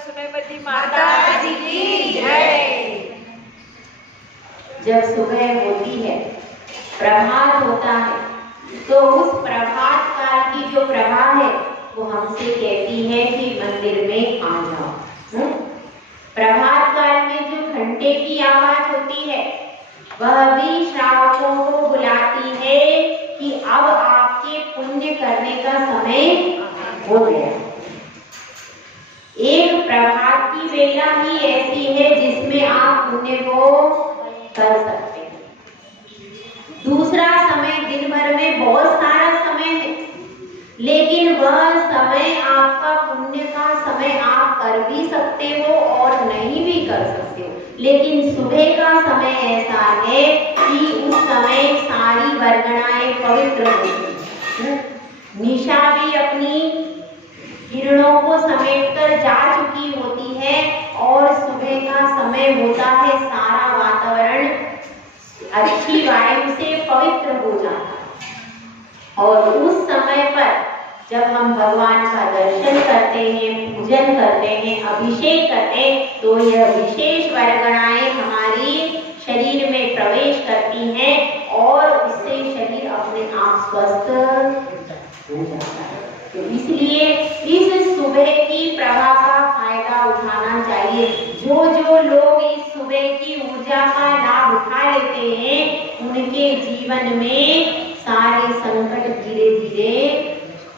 सुनैवती माता जी की जय। जब सुबह होती है, प्रभात होता है, तो उस प्रभात काल की जो प्रभा है वो हमसे कहती है कि मंदिर में आ जाओ। प्रभात काल में जो घंटे की आवाज होती है वह भी श्रावकों को बुलाती है कि अब आपके पुण्य करने का समय हो गया। एक प्रभात की वेला ही ऐसी है जिसमें आप पुण्य को कर सकते हैं। दूसरा समय दिन भर में बहुत सारा समय है, लेकिन वह समय आपका पुण्य का समय आप कर भी सकते हो और नहीं भी कर सकते हो। लेकिन सुबह का समय ऐसा है कि उस समय सारी वर्गणाएं पवित्र होती हैं। निशा भी अपनी किरणों को समेटकर जा चुकी होती है और सुबह का समय होता है, सारा वातावरण अच्छी वायु से पवित्र हो जाता है। और उस समय पर जब हम भगवान का दर्शन करते हैं, पूजन करते हैं, अभिषेक करते हैं, तो यह विशेष वर्गणाएं हमारी शरीर में प्रवेश करती हैं और उससे शरीर अपने आप स्वस्थ हो जाता है। तो इसलिए इस सुबह की प्रभा का फायदा उठाना चाहिए। जो जो लोग इस सुबह की ऊर्जा का लाभ उठा लेते हैं उनके जीवन में सारे संकट धीरे धीरे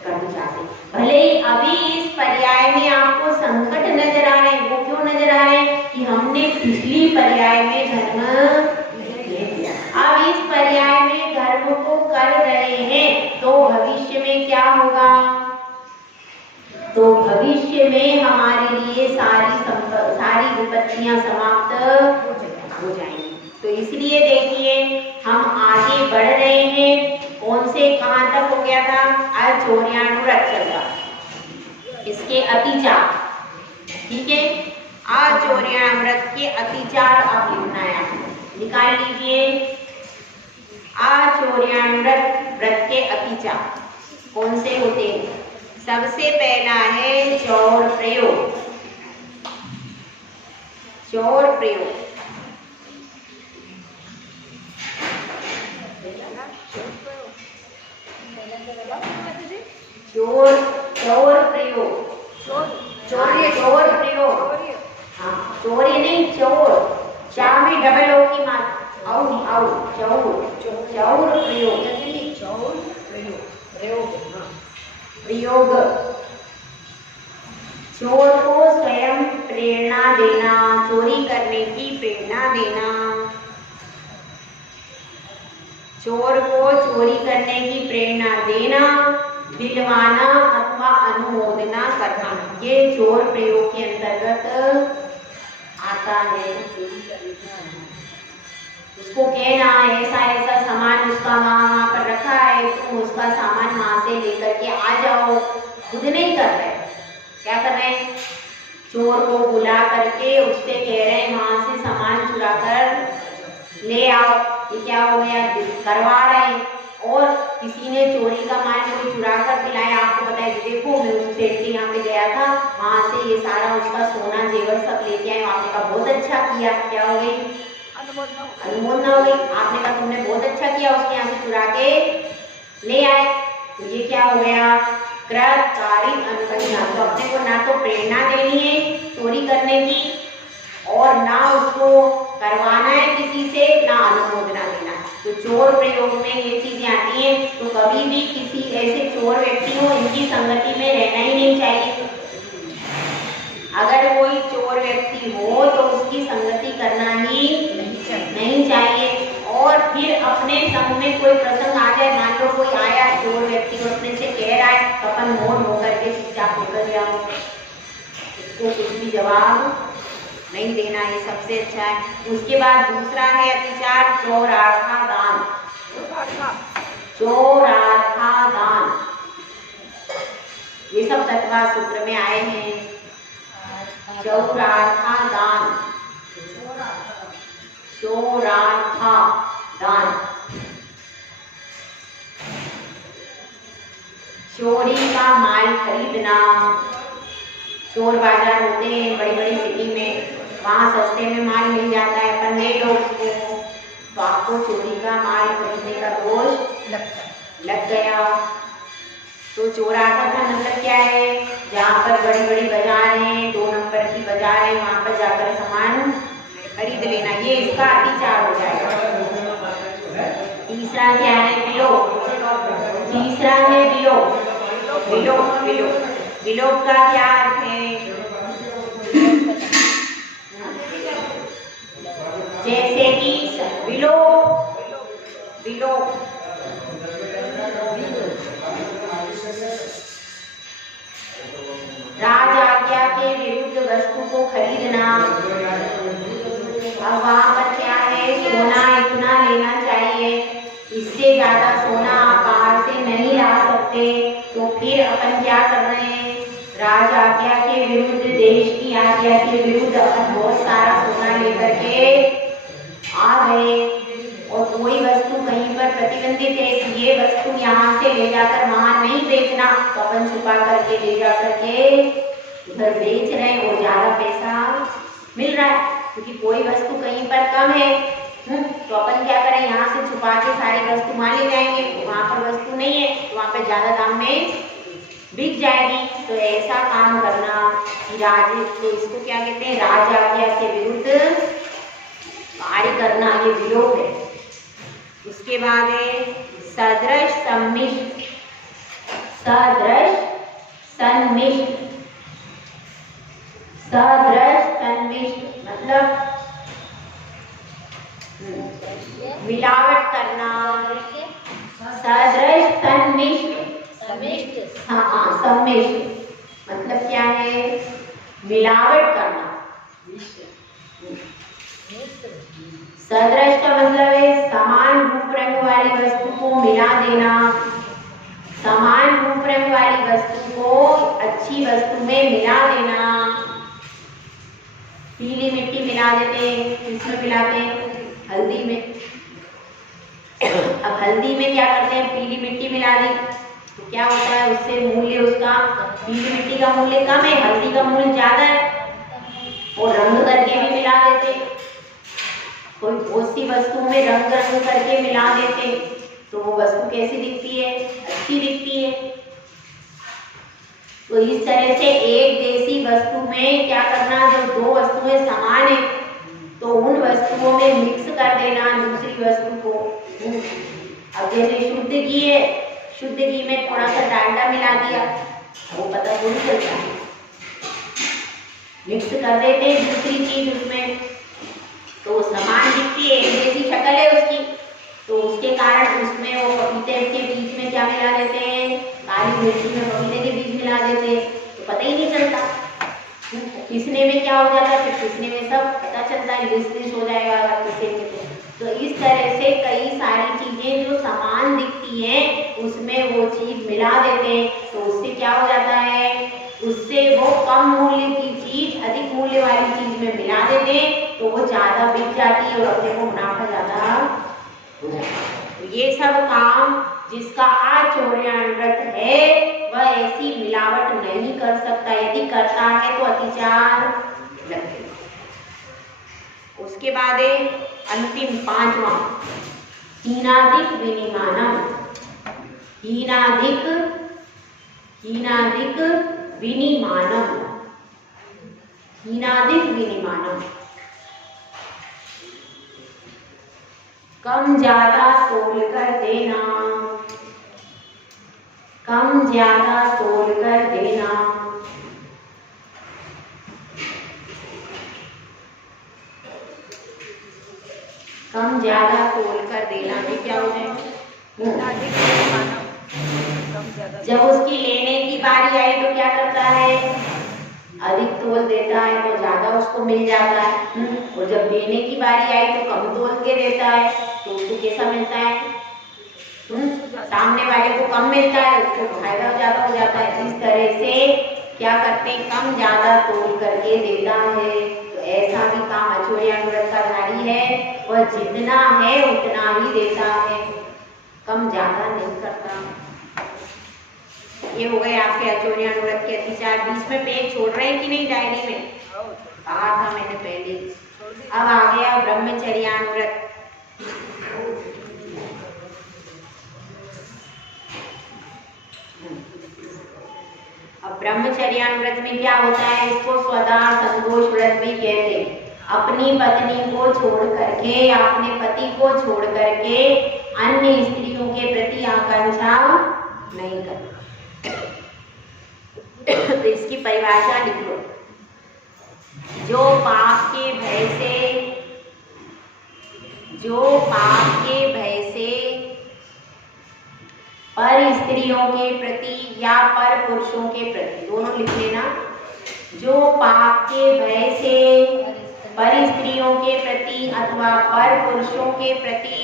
कट जाते। भले ही अभी इस पर्याय में आपको संकट नजर आ रहे हैं, वो क्यों नजर आ रहे हैं कि हमने पिछली पर्याय में धर्म नहीं किया, अब इस पर्याय में धर्म को कर रहे हैं, तो भविष्य में क्या होगा? तो भविष्य में हमारे लिए सारी विपत्तियां समाप्त हो जाएंगी। तो इसलिए देखिए हम आगे बढ़ रहे हैं। कौन से कहां तक हो गया था? आचौर्यानुव्रत चल रहा, इसके अतिचार, ठीक है। आचौर्यानुव्रत के अतिचार अब लिखना है, निकाल लीजिए। आचौर्यानुव्रत व्रत के अतिचार कौन से होते हैं? सबसे पहला है चौर प्रयोग। चौर प्रयोग, चौर प्रयोग, चौर प्रयोग, हाँ चोरी नहीं, चौर, चाह में डबल ओ की मात्रा, चौर प्रयोग, प्रयोग। चोर को स्वयं प्रेरणा देना, चोरी करने की प्रेरणा देना, चोर को चोरी करने की प्रेरणा देना, दिलवाना अथवा अनुमोदना करना, ये चोर प्रयोग के अंतर्गत आता है। उसको कहना ऐसा ऐसा सामान उसका वहां पर रखा है, तुम उसका सामान वहां से लेकर के आ जाओ। खुद नहीं कर रहे, क्या कर रहे हैं? चोर को बुला करके उससे कह रहे हैं वहां से सामान चुरा कर ले आओ। ये क्या हो गया? करवा रहे हैं। और किसी ने चोरी का माल कोई चुरा कर दिलाया, आपको पता है, देखो मैं उस सेठ के यहाँ पे गया था, वहां से ये सारा उसका सोना जेवर सब लेके आए। आपने कहा बहुत अच्छा किया। क्या हो गई? अनुमोदना हो गई। आपने कहा तुमने बहुत अच्छा किया, उसके यहाँ से चुरा के ले आए। तो ये क्या हो गया? कृतकारी अनुकरणा। तो अपने को ना तो प्रेरणा देनी है चोरी करने की और ना उसको करवाना है किसी से, ना अनुमोदना देना। तो चोर प्रयोग में ये चीजें आती हैं। तो कभी भी किसी ऐसे चोर व्यक्ति हो, इनकी संगति में रहना ही नहीं चाहिए। अगर कोई चोर व्यक्ति हो तो उसकी संगति करना ही नहीं चाहिए। और फिर अपने संग में कोई प्रसंग आ जाए, मान लो कोई आया चोर व्यक्ति को अपने से कह रहा है, तो अपन मौन होकर के चुपचाप निकल जाओ, उसको कुछ भी जवाब नहीं देना, ये सबसे अच्छा है। उसके बाद दूसरा है अतिचार चौरार्था दान। चौरार्था दान ये सब तत्वा सूत्र में आए हैं। चौरार्था दान, चौरार्था दान, चोरी का माल खरीदना, चोर बाजार होते हैं बड़ी बड़ी सिटी में, वहाँ सस्ते में माल मिल जाता है, अपन ले लो उसको, तो आपको चोरी का माल खरीदने का दोष लग गया। तो चौराहा का मतलब क्या है? जहाँ पर बड़ी बड़ी बाजार हैं, 2 नंबर की बाजार है, वहाँ पर जाकर सामान खरीद लेना, ये इसका अतिचार हो जाएगा। तीसरा क्या है? विलोप। तीसरा है विलोप। विलोप विलोप विलोप का क्या अर्थ है? जैसे कि विलोप विलोप राज आज्ञा के विरुद्ध वस्तु को खरीदना। अब वहाँ पर क्या है? सोना इतना लेना चाहिए, इससे ज्यादा सोना आप बाहर से नहीं ला सकते, तो फिर अपन क्या कर रहे हैं? राज आज्ञा के विरुद्ध, देश की आज्ञा के विरुद्ध अपन बहुत सारा सोना लेकर के आ गए, और कोई वस्तु कहीं पर प्रतिबंधित है कि ये वस्तु यहाँ से ले जाकर वहाँ नहीं बेचना, तो अपन छुपा करके ले जा करके उधर बेच रहे हैं और ज्यादा पैसा मिल रहा है। क्योंकि कोई वस्तु कहीं पर कम है, तो अपन क्या करें? यहाँ से छुपा के सारी वस्तु वहाँ ले जाएंगे, वहाँ पर वस्तु नहीं है तो वहाँ पर ज्यादा दाम में बिक जाएगी। तो ऐसा काम करना कि तो इसको क्या कहते हैं? राज आज्ञा के विरुद्ध कार्य करना, ये विलोप है। उसके बाद है सदृश सम्मिश्र। सदृश सन्मिश्र। सदृश सन्मिश्र मतलब मिलावट करना। सदृश सन्मिश्र। हाँ, सम्मिश्र मतलब क्या है? मिलावट करना। सदृश का मतलब है समान रूप रंग वाली वस्तु को मिला देना। समान रूप रंग वाली वस्तु को अच्छी वस्तु में मिला देना। पीली मिट्टी मिला देते हैं, किसमें मिलाते हैं? हल्दी में। अब हल्दी में क्या करते हैं? पीली मिट्टी मिला दी तो क्या होता है? उससे मूल्य उसका, पीली मिट्टी का मूल्य कम है, हल्दी का मूल्य ज्यादा है, और रंग करके भी मिला देते हैं। कोई बहुत सी वस्तुओं में रंग करके मिला देते तो वो वस्तु कैसी दिखती है? अच्छी दिखती है। तो इस तरह से एक जैसी वस्तु में क्या करना? जब 2 वस्तुएं समान है तो उन वस्तुओं में मिक्स कर देना दूसरी वस्तु को। अब जैसे शुद्ध घी है, शुद्ध घी में थोड़ा सा डालडा मिला दिया, वो पता थोड़ी चलता है, मिक्स कर देते हैं दूसरी चीज उसमें, तो समान दिखती है, एक जैसी शक्ल है उसकी, तो उसके कारण उसमें वो पपीते के बीज में क्या मिला देते हैं? काली मिर्ची में पपीते के बीज मिला देते हैं, तो पता ही नहीं चलता। पीसने में क्या हो जाता है? फिर पीसने में सब पता चलता है, लिस हो जाएगा अगर पीसेंगे तो इस तरह से कई सारी चीजें जो समान दिखती हैं उसमें वो चीज मिला देते हैं, तो उससे क्या हो जाता है? उससे वो कम मूल्य की चीज अधिक मूल्य वाली चीज में मिला देते हैं, तो वो ज्यादा बिक जाती है और अपने को मुनाफा ज्यादा हो जाता है। तो ये सब काम जिसका आचौर्यान्व्रत है वह ऐसी मिलावट नहीं कर सकता, यदि करता है तो अतिचार लगेगा। उसके बाद अंतिम 5वां हीनाधिक विनिमानम। हीनाधिक विनिमानम। हीनाधिक विनिमानम कम ज्यादा तोल कर देना। कम ज्यादा तोल कर देना। कम ज्यादा तोल कर देना में क्या हो जाएगा? जब उसकी लेने की बारी आई तो क्या करता है? अधिक तोल देता है तो ज्यादा उसको मिल जाता है, और जब देने की बारी आई तो कम तोल के देता है तो उसको कैसा मिलता है? सामने वाले को कम मिलता है, उसको फायदा ज्यादा हो जाता है। इस तरह से क्या करते हैं? कम ज्यादा तोल करके देता है। तो ऐसा भी काम आचौर्यान्व्रत का धारी है, वह जितना है उतना ही देता है, कम ज्यादा नहीं करता। ये हो गए आपके आचौर्यानुव्रत के अतिचार। बीच में पेज छोड़ रहे हैं कि नहीं डायरी में? कहा था मैंने पहले। अब आ गया ब्रह्मचर्यानुव्रत। अब ब्रह्मचर्यानुव्रत में क्या होता है? इसको स्वदार संतोष व्रत भी कहते हैं। अपनी पत्नी को छोड़ करके, अपने पति को छोड़ करके अन्य स्त्रियों के प्रति आकांक्षा नहीं करना। तो इसकी परिभाषा लिख लो। जो पाप के भय से पर स्त्रियों के प्रति या पर पुरुषों के प्रति, दोनों लिख लेना। जो पाप के भय से पर स्त्रियों के प्रति अथवा पर पुरुषों के प्रति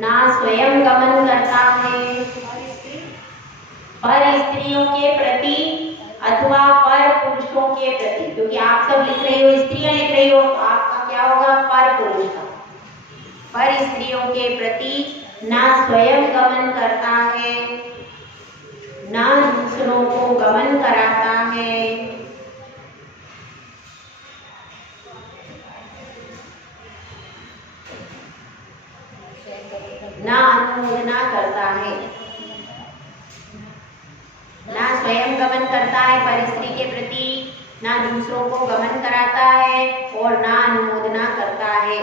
ना स्वयं गमन करता है, पर स्त्रियों के प्रति अथवा पर पुरुषों के प्रति, क्योंकि आप सब लिख रही हो, स्त्रियां लिख रही हो, आपका क्या होगा? पर पुरुष का। पर स्त्रियों के प्रति ना स्वयं गमन करता है, ना दूसरों को गमन कराता है, ना अनुमोदना करता है, ना स्वयं गमन करता है पर स्त्री के प्रति, ना दूसरों को गमन कराता है और ना अनुमोदना करता है।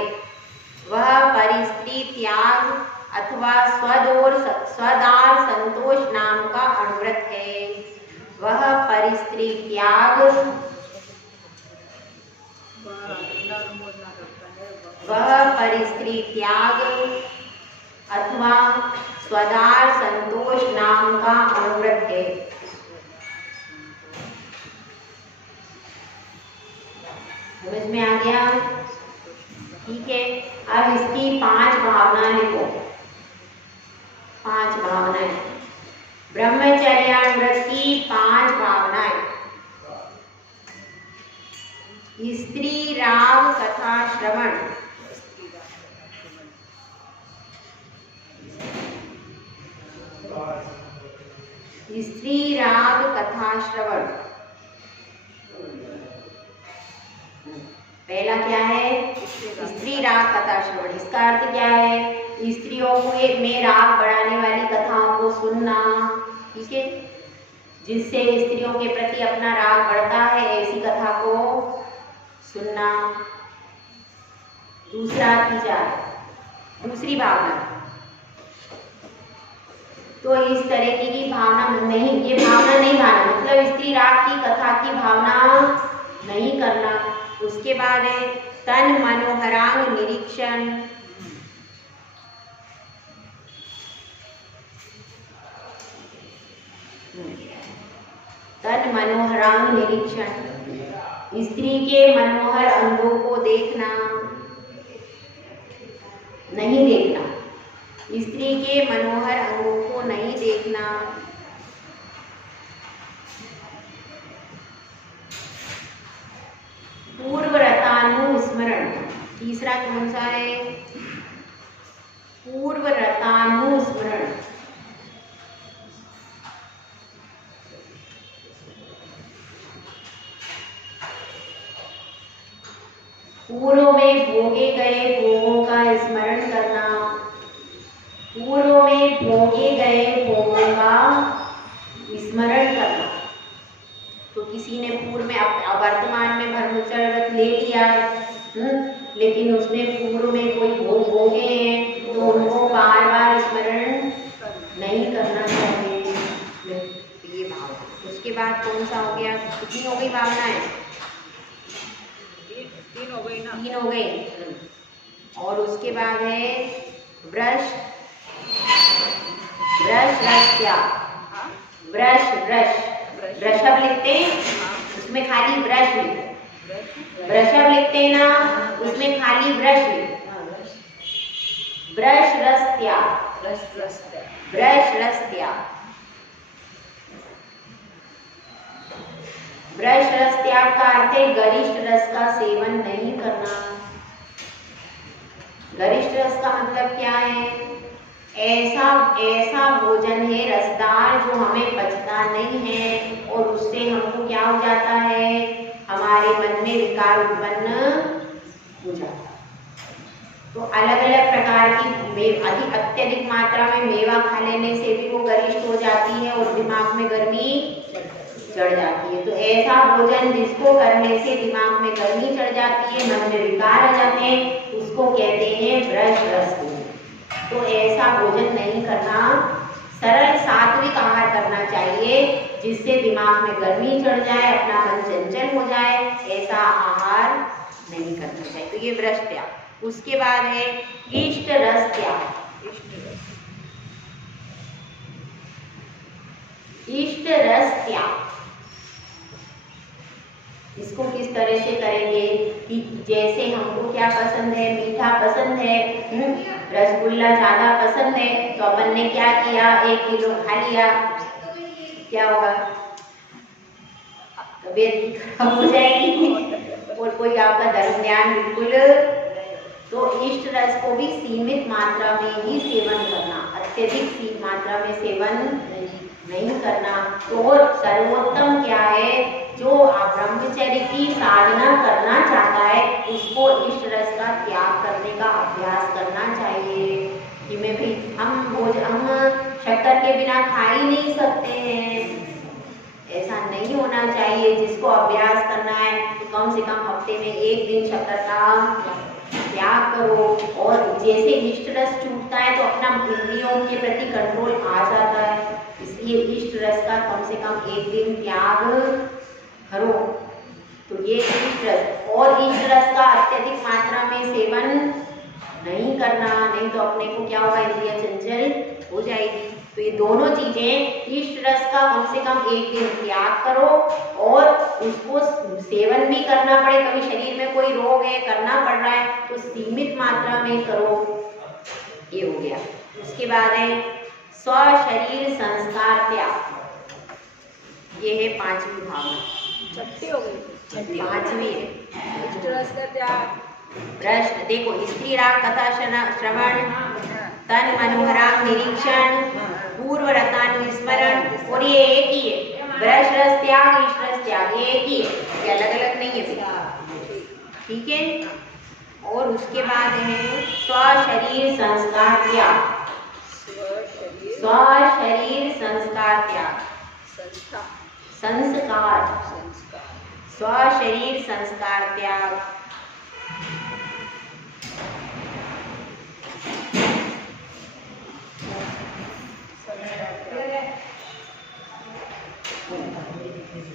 वह परिस्त्री त्याग अथवा स्वदार संतोष नाम का अनुव्रत है। वह परिस्त्री त्याग अथवा स्वदार संतोष नाम का अनुव्रत है। समझ में आ गया? ठीक है। अब इसकी 5 भावनाएं लिखो। 5 भावनाएं, ब्रह्मचर्यानुव्रत की 5 भावनाएं। स्त्री राग कथा श्रवण, स्त्री राग कथा श्रवण। पहला क्या है? स्त्री राग कथा श्रवण। इसका अर्थ क्या है? स्त्रियों को में राग बढ़ाने वाली कथाओं को सुनना, ठीक है, जिससे स्त्रियों के प्रति अपना राग बढ़ता है, ऐसी कथा को सुनना। दूसरी भावना, तो इस तरह की भावना नहीं, ये भावना नहीं भावना मतलब स्त्री राग की कथा की भावना नहीं करना। उसके बाद है तन मनोहरांग निरीक्षण। तन मनोहरांग निरीक्षण, स्त्री के मनोहर अंगों को देखना, नहीं देखना, स्त्री के मनोहर अंगों को नहीं देखना। पूर्वरतानुस्मरण। तीसरा कौन सा है? पूर्वरतानुस्मरण। पूर्व में भोगे गए भोगों का स्मरण करना। पूर्व में भोगे गए भोगों का स्मरण करना। तो किसी ने पूर्व में वर्तमान में ब्रह्मचर्य व्रत ले लिया है, लेकिन उसने पूर्व में कोई भोग भोगे हैं, तो उनको बार बार स्मरण नहीं करना चाहिए। ये भाव। उसके बाद कौन सा हो गया? कितनी हो गई भावनाएं? 3 हो गई ना? 3 हो गई। और उसके बाद है ब्रश ब्रशअप लिखते हैं, उसमें खाली ब्रश लिखते। ब्रशअप लिखते हैं ना, उसमें खाली ब्रश लिखते। ब्रश रस त्याग। ब्रश रस त्याग का अर्थ है गरिष्ठ रस का सेवन नहीं करना। गरिष्ठ रस का मतलब क्या है? ऐसा भोजन है रसदार जो हमें पचता नहीं है और उससे हमको क्या हो जाता है, हमारे मन में विकार उत्पन्न हो जाता है। तो अलग अलग प्रकार की अत्यधिक मात्रा में मेवा खा लेने से भी वो गरिष्ठ हो जाती है और दिमाग में गर्मी चढ़ जाती है। तो ऐसा भोजन जिसको करने से दिमाग में गर्मी चढ़ जाती है, मन में विकार आ जाते हैं, उसको कहते हैं भ्रष्ट रस। तो ऐसा भोजन नहीं करना, सरल सात्विक आहार करना चाहिए जिससे दिमाग में गर्मी चढ़ जाए, अपना मन चंचल हो जाए, ऐसा आहार नहीं करना चाहिए। तो ये भ्रष्ट त्याग। उसके बाद है इष्ट रस त्याग। इष्ट रस त्याग इसको किस तरह से करेंगे कि जैसे हमको क्या पसंद है, मीठा पसंद है, रसगुल्ला ज्यादा पसंद है, तो अपन ने क्या किया, 1 किलो खा लिया, क्या होगा, तबीयत खराब हो जाएगी और कोई आपका धर्म ध्यान बिल्कुल। तो इष्ट रस को भी सीमित मात्रा में ही सेवन करना, अत्यधिक मात्रा में सेवन नहीं करना। तो सर्वोत्तम क्या है, जो ब्रह्मचर्य की साधना करना चाहता है उसको इष्ट रस का त्याग करने का अभ्यास करना चाहिए। कि मैं भी हम शक्कर के बिना खा ही नहीं सकते हैं, ऐसा नहीं होना चाहिए। जिसको अभ्यास करना है तो कम से कम हफ्ते में 1 दिन शक्कर का त्याग करो। और जैसे इष्ट रस छूटता है तो अपना इंद्रियों के प्रति कंट्रोल आ जाता है, इसलिए इष्ट रस का कम से कम 1 दिन त्याग करो। तो ये इष्ट रस, और इष्ट रस का अत्यधिक मात्रा में सेवन नहीं करना, नहीं तो अपने को क्या होगा, इंद्रिय चंचल हो जाएगी। तो ये दोनों चीजें, इष्ट रस का कम से कम 1 दिन त्याग करो और उसको सेवन भी करना पड़े, कभी शरीर में कोई रोग है, करना पड़ रहा है तो सीमित मात्रा में करो। ये हो गया। उसके बाद है स्वशरीर संस्कार त्याग। ये है 5वीं भावना। 6 हो गई, 5वीं है इष्ट रस का त्याग। प्रश्न देखो, स्त्री राग कथा श्रवण, तन मनोहराग निरीक्षण, पूर्व रतानुस्मरण, और ये एक ही है, भ्रष्ट रस त्याग, इष्ट रस त्याग, ये एक ही है, ये अलग अलग नहीं है। ठीक है। और उसके बाद है स्वशरीर संस्कार त्याग। स्वशरीर संस्कार त्याग, संस्कार, स्वशरीर संस्कार त्याग।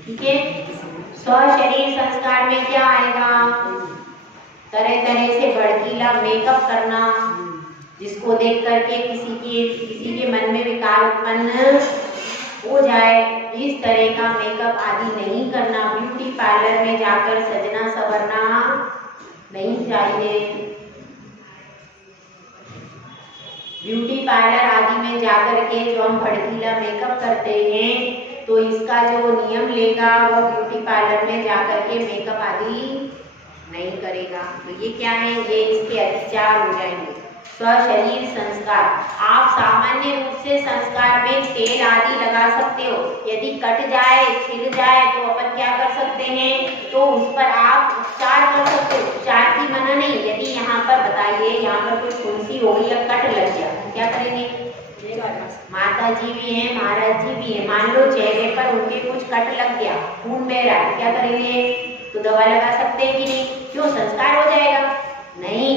ठीक है। स्वशरीर संस्कार में क्या आएगा, तरह तरह से भड़कीला मेकअप करना, जिसको देख करके किसी के मन में विकार उत्पन्न हो जाए, इस तरह का मेकअप आदि नहीं करना। ब्यूटी पार्लर में जाकर सजना संवरना नहीं चाहिए। ब्यूटी पार्लर आदि में जाकर के जो हम भड़कीला मेकअप करते हैं तो इसका जो नियम लेगा वो ब्यूटी पार्लर में जाकर के मेकअप आदि नहीं करेगा। तो ये क्या है, ये इसके अतिचार हो जाएंगे। स्वशरीर संस्कार, आप सामान्य रूप से संस्कार में तेल आदि लगा सकते हो, यदि कट जाए, छिल जाए तो अपन क्या कर सकते हैं, तो उस पर आप उपचार कर सकते हो। उपचार की मना नहीं, यदि यहाँ पर बताइए, यहाँ पर कोई फुंसी हो गई या कट लग गया, क्या करेंगे, माता जी भी हैं, महाराज जी भी हैं, मान लो चेहरे पर उनके कुछ कट लग गया, खून बह रहा है, क्या करेंगे, तो दवा लगा सकते हैं कि नहीं, क्यों, संस्कार हो जाएगा, नहीं।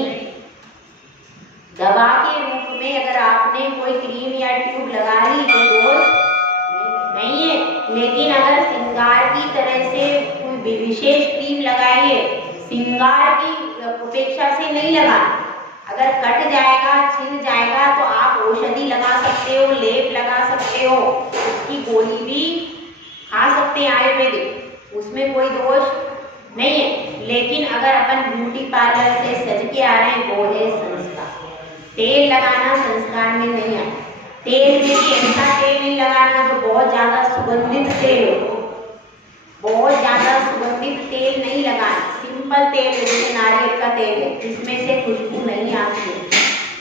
दवा के रूप में अगर आपने कोई क्रीम या ट्यूब लगा ली तो दोष नहीं है, लेकिन अगर श्रृंगार की तरह से कोई विशेष क्रीम लगाइए, श्रृंगार की अपेक्षा से नहीं लगाना। अगर कट जाएगा, छिल जाएगा तो आप औषधि लगा सकते हो, लेप लगा सकते हो, उसकी गोली भी खा सकते हैं आयुर्वेदिक, उसमें कोई दोष नहीं है। लेकिन अगर अपन ब्यूटी पार्लर से सज के आ रहे हैं, वो है संस्कार। तेल लगाना संस्कार में नहीं आता। तेल में भी ऐसा तेल नहीं लगाना जो बहुत ज्यादा सुगंधित तेल हो, बहुत ज्यादा सुगंधित तेल नहीं लगाना। सिंपल तेल जैसे नारियल का तेल है, जिसमें से खुशबू नहीं आती है,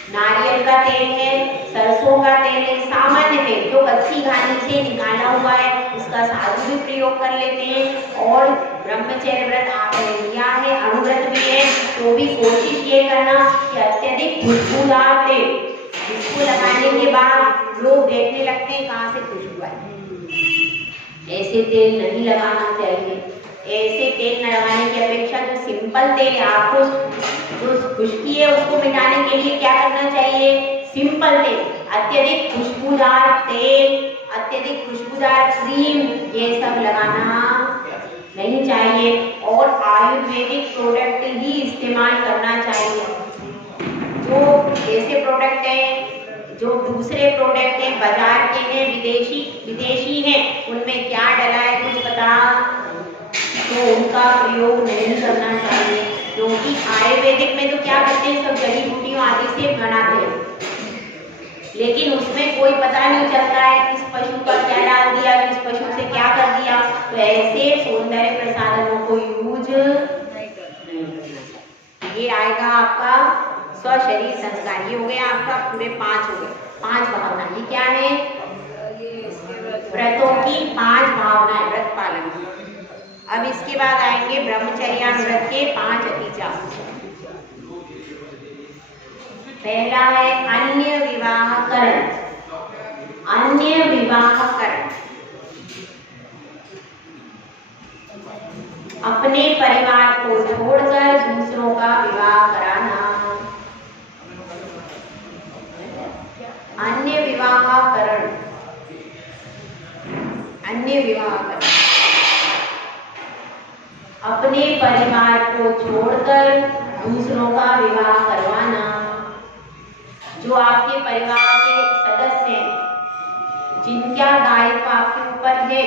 नारियल का तेल है, सरसों का तेल है, सामान्य तेल जो कच्ची घानी से निकाला हुआ है उसका साधु भी प्रयोग कर लेते हैं। और ब्रह्मचर्य व्रत आपने लिया है, अणुव्रत भी है, तो भी कोशिश ये करना कि अत्यधिक खुशबूदार तेल, जिसको लगाने के बाद लोग देखने लगते हैं कहाँ से खुशबू आई। ऐसे तेल नहीं लगाना चाहिए। ऐसे तेल न लगाने की अपेक्षा जो सिंपल तेल है, आपको जो खुश्की है उसको मिटाने के लिए क्या करना चाहिए? सिंपल तेल, अत्यधिक खुशबूदार तेल, अत्यधिक खुशबूदार क्रीम, ये सब लगाना नहीं चाहिए और आयुर्वेदिक प्रोडक्ट ही इस्तेमाल करना चाहिए। जो ऐसे प्रोडक्ट हैं, जो दूसरे प्रोडक्ट हैं बाजार के हैं, विदेशी हैं, उनमें क्या डला है कुछ पता, तो उनका प्रयोग नहीं करना चाहिए। क्योंकि आयुर्वेदिक में तो क्या करते हैं, सब जड़ी बूटियों आदि से बनाते हैं, लेकिन उसमें कोई पता नहीं चलता है किस पशु का क्या डाल दिया, किस पशु से क्या कर दिया। तो ऐसे सौंदर्य प्रसाधनों को यूज नहीं करना चाहिए। ये आएगा आपका स्वशरीर संस्कार, ये हो गया आपका पूरे 5 हो गए, 5 भावना। ये क्या है? व्रतों की 5 भावनाएं, व्रत पालन की। अब इसके बाद आएंगे ब्रह्मचर्यानुव्रत के 5 अतिचार। पहला है अन्य विवाहकरण। अन्य विवाहकरण, अपने परिवार को छोड़कर दूसरों का विवाह कराना। अन्य विवाहकरण, अन्य विवाहकरण, अपने परिवार को छोड़कर दूसरों का विवाह करवाना। जो आपके परिवार के सदस्य हैं, जिनका दायित्व आपके ऊपर है,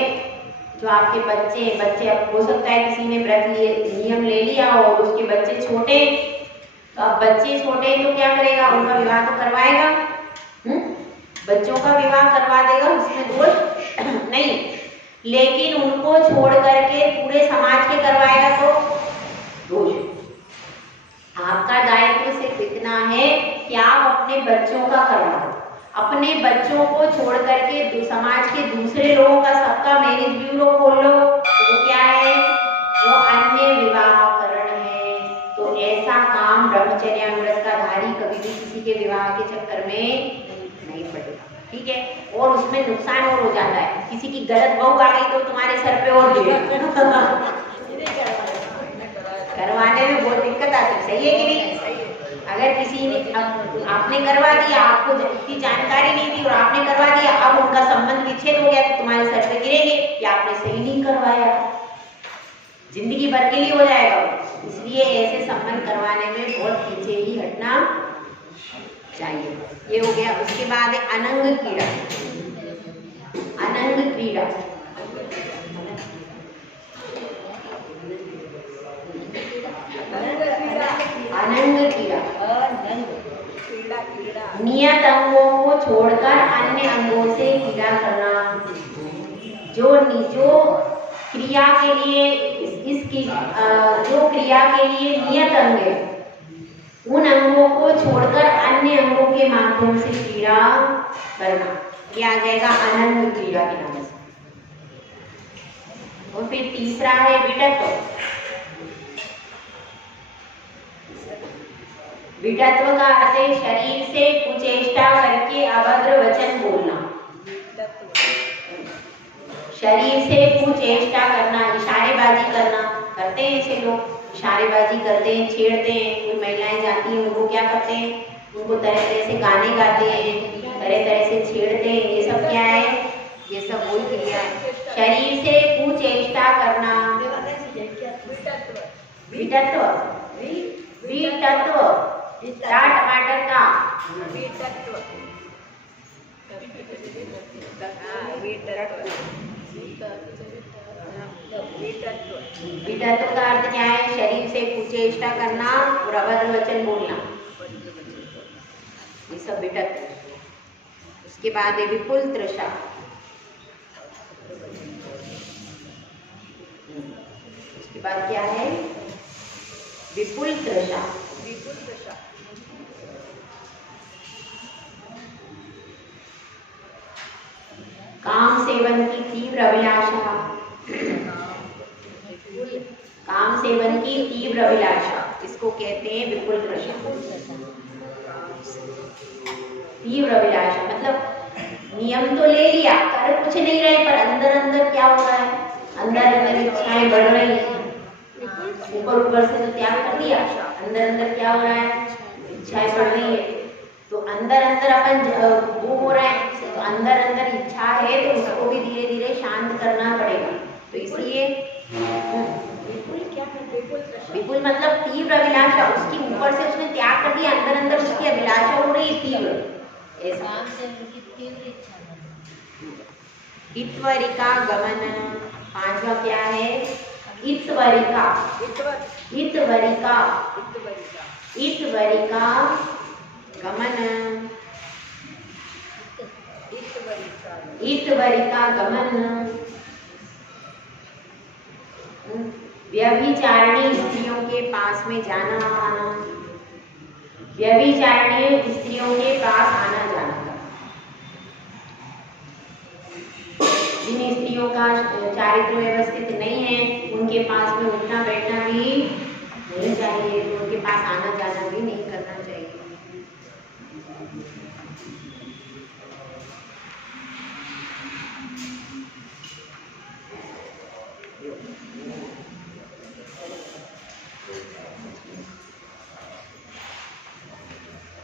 जो आपके बच्चे अब हो सकता है किसी ने व्रत नियम ले लिया और उसके बच्चे छोटे, तो अब बच्चे छोटे तो क्या करेगा, उनका विवाह तो करवाएगा, बच्चों का विवाह करवा देगा, उसमें दोष नहीं, लेकिन उनको छोड़ करके पूरे समाज के करवाएगा तो दोष। आपका दायित्व सिर्फ इतना है कि आप अपने बच्चों का करवाओ। अपने बच्चों को छोड़ करके समाज के दूसरे लोगों का सबका मैरिज ब्यूरो खोल लो, तो क्या है, वो अन्य विवाहकरण है। तो ऐसा काम ब्रह्मचर्यानुव्रत का धारी कभी भी किसी के विवाह के चक्कर में नहीं पड़ेगा, ठीक है। और उसमें नुकसान और हो जाता है, किसी की गलत बहू आ गई तो तुम्हारे सर पे और करवाने में बहुत दिक्कत आती है, सही है कि नहीं? अगर किसी ने आपने करवा दिया, आपको इतनी जानकारी नहीं थी और आपने करवा दिया, अब उनका संबंध विच्छेद हो गया तो तुम्हारे सर पे गिरेंगे कि आपने सही नहीं करवाया, जिंदगी भर के लिए हो जाएगा। इसलिए ऐसे संबंध करवाने में बहुत पीछे ही हटना चाहिए। ये हो गया। उसके बाद है अनंग क्रीड़ा। अनंग क्रीड़ा, अनंग क्रीड़ा, नियत अंगों को छोड़कर अन्य अंगों से क्रीड़ा करना। जो क्रिया के लिए इसकी जो क्रिया के लिए नियत अंग है, उन अंगों को छोड़कर अन्य अंगों के माध्यम से क्रीड़ा करना, क्या आ जाएगा, अनंग क्रीड़ा के नाम से। और फिर तीसरा है विटत्व। विटत्व का अर्थ है शरीर से कुचेष्टा करके अभद्र वचन बोलना। शरीर से कुचेष्टा करना, इशारेबाजी करना, करते हैं ऐसे लोग, इशारेबाजी करते हैं, छेड़ते हैं। कोई महिलाएं जाती हैं, उनको क्या करते हैं, उनको तरह तरह से गाने गाते हैं, तरह तरह से छेड़ते हैं। ये सब क्या है, ये सब वही क्रिया है, शरीर से कुचेष्टा करना। विटत्व, विटत्व, टमाटर का विटत्व का अर्थ क्या है, शरीर से कुचेष्टा करना और अभद्र वचन बोलना, ये सब विटत्व। उसके बाद है विपुल तृषा। उसके बाद क्या है, विपुल तृषा। तीव्र अभिलाषा, काम सेवन की तीव्र अभिलाषा, इसको कहते हैं विपुल तृष्णा। तीव्र अभिलाषा मतलब नियम तो ले लिया, कर कुछ नहीं रहे, पर अंदर अंदर क्या हो रहा है, अंदर अंदर इच्छाएं बढ़ रही हैं। ऊपर ऊपर से तो त्याग कर दिया, अंदर अंदर क्या हो रहा है, इच्छाएं बढ़ रही है। तो अंदर अंदर अपन वो हो रहा है, तो अंदर अंदर इच्छा है तो उसको भी धीरे धीरे शांत करना पड़ेगा। तो इसलिए विपुल मतलब तीव्र अभिलाषा, उसकी ऊपर से उसने त्याग कर दिया, अंदर अंदर उसकी अभिलाषा हो रही है तीव्र। इत्वरिका गमन, पांचवा क्या है, इत्वरिका, इत्वरिका, इत्वरिका गमन, इत्वरिका गमन, व्यभिचारिणी स्त्रियों के पास में जाना आना, व्यभिचारिणी स्त्रियों के पास आना जाना। जिन स्त्रियों का चारित्र व्यवस्थित नहीं है उनके पास में उठना बैठना भी नहीं चाहिए, तो उनके पास आना जाना भी नहीं करना चाहिए।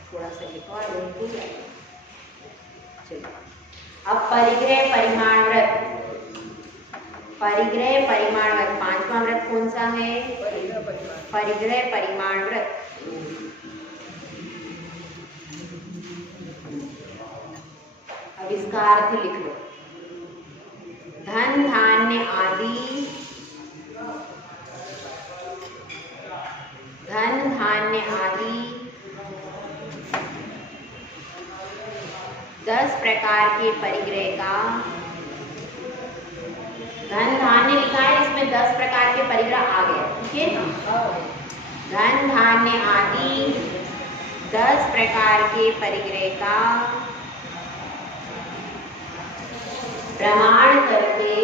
थोड़ा सा लिखो और भूल जाएगा। चलो अब परिग्रह परिमाण व्रत, परिग्रह परिमाण व्रत, पांचवा व्रत कौन सा है, परिग्रह परिमाण व्रत। अब इसका अर्थ लिख लो, धन धान्य आदि, धन धान्य आदि 10 प्रकार के परिग्रह का, धन धान्य लिखा है इसमें 10 प्रकार के परिग्रह आ गए, ठीक है। धन धान्य आदि 10 प्रकार के परिग्रह का प्रमाण करके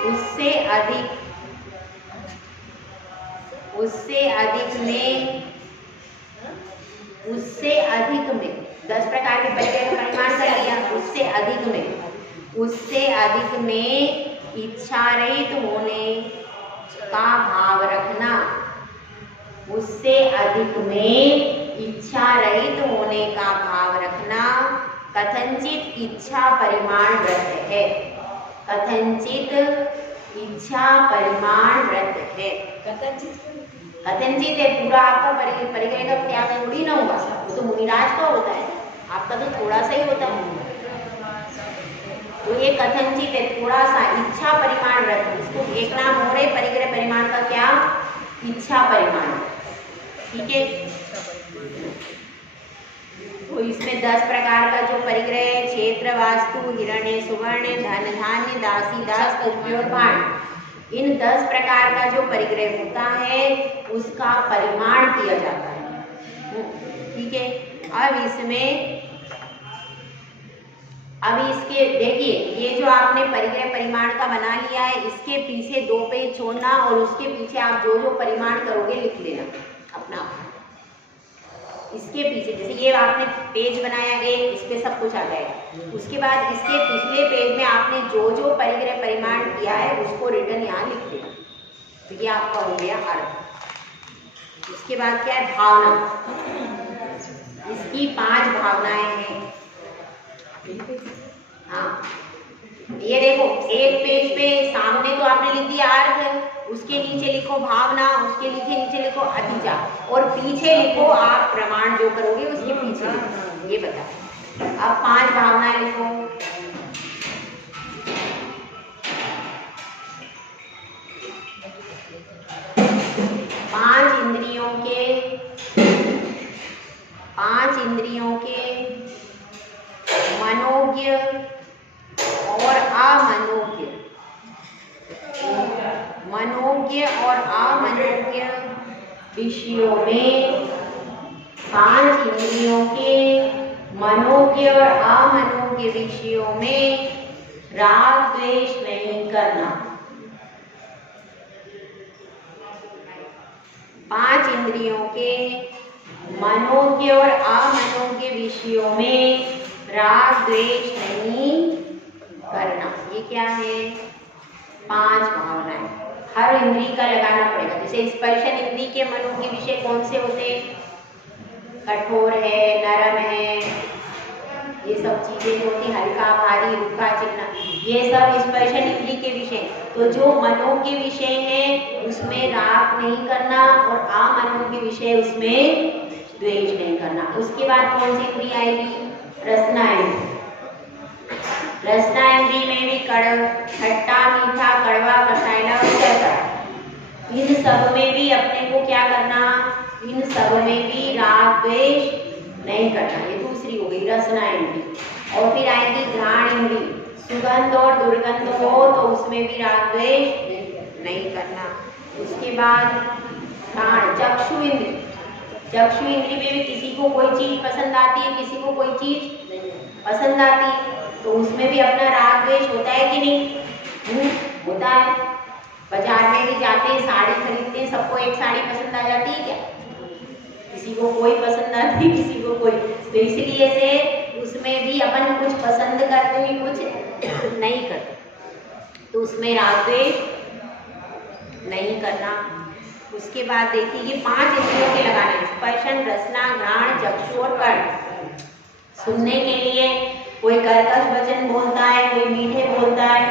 उससे अधिक में 10 प्रकार के परिग्रह का परिमाण कर लिया, उससे अधिक में इच्छा रहित होने का भाव रखना, उससे अधिक में इच्छा रहित होने का भाव रखना कथनचित इच्छा परिमाण व्रत है, कथनचित इच्छा परिमाण व्रत है। कथनचित है, पूरा आपका परिग्रह का त्याग थोड़ी ना होगा, वो तो मुनिराज का होता है, आपका तो थोड़ा सा ही होता है। तो ये कथनचित है, थोड़ा सा इच्छा परिमाण व्रत, इसको एक नाम हो रहे परिग्रह परिमाण का क्या, इच्छा परिमाण, ठीक है। तो इसमें 10 प्रकार का जो परिग्रह है, क्षेत्र वास्तु हिरण्य सुवर्ण धन धान्य दासी दास कुप्य और भाण, इन 10 प्रकार का जो परिग्रह होता है उसका परिमाण किया जाता है, ठीक है। अब इसके देखिए, ये जो आपने परिग्रह परिमाण का बना लिया है, इसके पीछे 2 पेज छोड़ना और उसके पीछे आप जो जो परिमाण करोगे लिख लेना अपना। इसके पीछे जैसे ये आपने पेज बनाया एक, इस पे सब कुछ आ जाएगा। उसके बाद इसके पिछले पेज में आपने जो जो परिग्रह परिमाण किया है उसको रिटर्न यहाँ लिख देना, तो ये आपका हो गया अर्थ। इसके बाद क्या है, भावना, इसकी 5 भावनाएं हैं। हाँ, ये देखो एक पेज पे सामने तो आपने लिख दिया अर्थ, उसके नीचे लिखो भावना, उसके नीचे लिखो अतिचा, और पीछे लिखो आप प्रमाण जो करोगे उसके पीछे, ये बता। अब 5 भावनाएं लिखो। पांच इंद्रियों के मनोज्ञ और अमनोज्ञ, मनोज्ञ और अमनोज्ञ विषयों में 5 इंद्रियों के मनोज्ञ और अमनोज्ञ विषयों में राग द्वेष नहीं करना। 5 इंद्रियों के मनोज्ञ और अमनोज्ञ विषयों में राग द्वेष नहीं करना। ये क्या है? 5 भावनाएं हर इंद्री का लगाना पड़ेगा। जैसे स्पर्शन इंद्री के मनोज्ञ विषय कौन से होते हैं? कठोर है, नरम है, ये सब चीजें होती, हल्का भारी रूखा चिकना, ये सब स्पर्शन इंद्री के विषय। तो जो मनोज्ञ विषय है उसमें राग नहीं करना और अमनोज्ञ विषय उसमें द्वेष नहीं करना। उसके बाद कौन सी इंद्री आएगी? रसना इंद्री। रसना इंद्री में भी खट्टा, मीठा, कड़वा, कसायला, कैसा, इन सब में भी अपने को क्या करना? इन सब में भी राग द्वेष नहीं करना। ये दूसरी हो गई रसना इंद्री। और फिर आएगी घ्राण इंद्री। सुगंध और दुर्गंध हो तो उसमें भी राग द्वेष नहीं करना। उसके बाद घ्राण चक्षु इंद्री। चक्षु इंद्री में भी किसी को कोई चीज पसंद आती है, किसी को कोई चीज पसंद आती है, तो उसमें भी अपना राग द्वेष होता है कि नहीं? होता है। बाजार में भी जाते हैं, साड़ी खरीदते हैं, सबको एक साड़ी पसंद आ जाती है क्या? किसी को कोई पसंद आती है, किसी को कोई। तो इसलिए से उसमें भी अपन कुछ पसंद करते हैं, कुछ नहीं करते, तो उसमें राग द्वेष नहीं करना। उसके बाद देखिए ये 5 इंद्रियों के लगाने, स्पर्शन, रसना, घ्राण, चक्षु और कर्ण। सुनने के लिए कोई कर्कश वचन बोलता है, कोई मीठे बोलता है,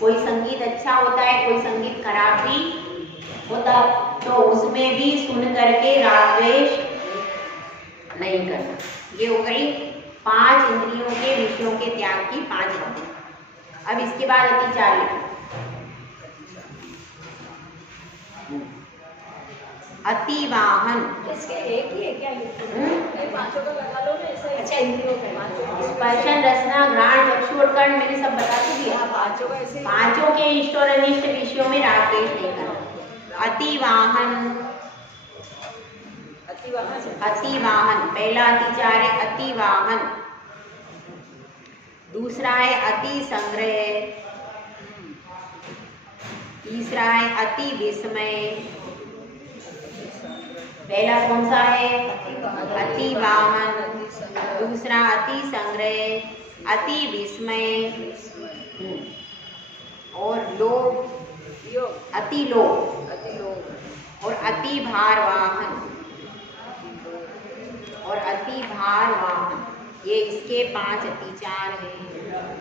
कोई संगीत अच्छा होता है, कोई संगीत खराब भी होता है, तो उसमें भी सुन करके राग द्वेष नहीं करना। ये हो गई 5 इंद्रियों के विषयों के त्याग की 5 बातें। अब इसके बाद अतिचार लिखो। अतिवाहन इसके एक ही है क्या? ये 5 का लगा लो ना ऐसे। अच्छा, इंद्रियों का स्पर्शन, रसना, घ्राण, चक्षु और कर्ण मैंने सब बता दिया। 5 का ऐसे। 5 के इष्ट और अनिष्ट विषयों में राग द्वेष नहीं करना। अतिवाहन। अतिवाहन पहला अतिचार है, अतिवाहन। दूसरा है अति संग्रह। तीसरा है अति विस्मय। पहला कौन सा है? अति वाहन। दूसरा अति संग्रह, अति विस्मय और लोभ, अति लोभ और अति भार वाहन और अति भार वाहन। ये इसके 5 अतिचार हैं।